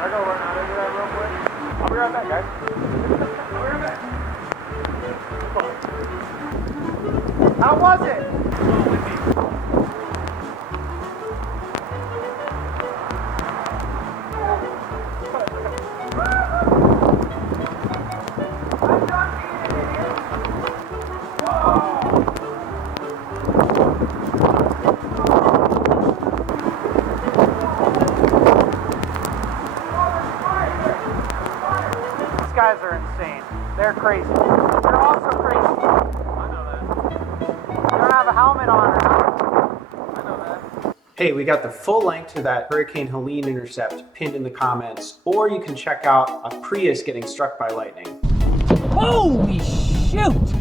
I go run out into that real quick? I'll be right back, guys. I'll be right back. How was it? These guys are insane. They're crazy. They're also crazy. I know that. You don't have a helmet on or nothing. I know that. Hey, we got the full length to that Hurricane Helene intercept pinned in the comments, or you can check out a Prius getting struck by lightning. Holy shoot!